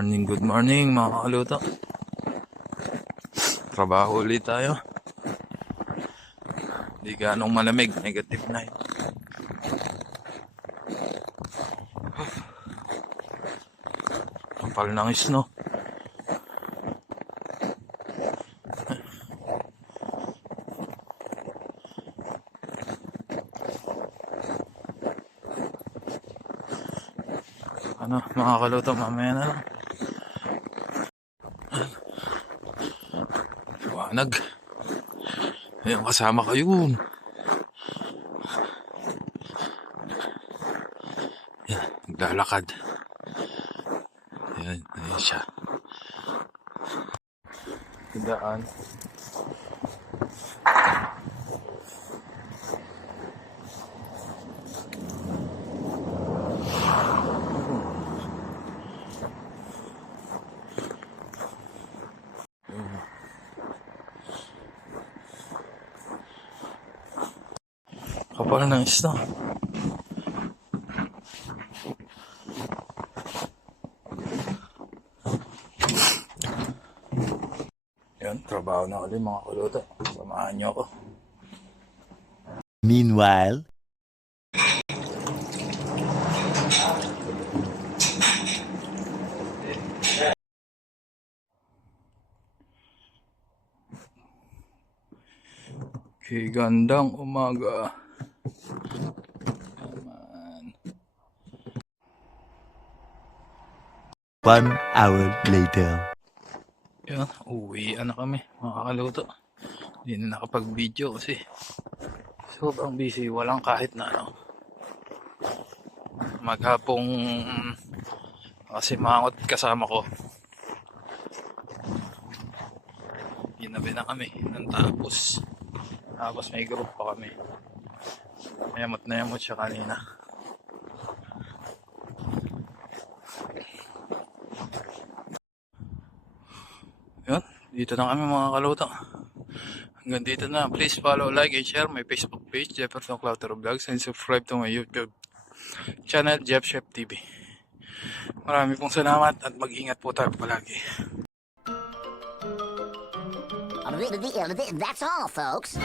Good morning mga kaluto. Trabaho ulit tayo. Hindi ganong malamig, -9. Kapal ng snow. Ano, mga kaluto, mamaya na lang. Liwanag. Ayun, kasama ko yun. Yan, naglalakad. Yan, ayun siya. Tindaan. Kapal ng snow. Yan, trabaho na ulit mga kaluto. Samahan niyo ako. Meanwhile, Okay, gandang umaga. Naman. 1 hour later. Yan, uwi na kami mga kaluto. Hindi na nakapag-video kasi sobrang busy. Walang kahit na ano. Maghapong kasi mangot kasama ko. Ginabi na kami ng tapos may group pa kami. Yamot na yamot siya kanina. Yun, dito na kami mga kaluto. Hanggang dito na. Please follow, like, and share my Facebook page, Jefferson Clautero Vlogs, and subscribe to my YouTube channel, Jeff Chef TV. Marami pong salamat at mag-ingat po tayo palagi. That's all, folks.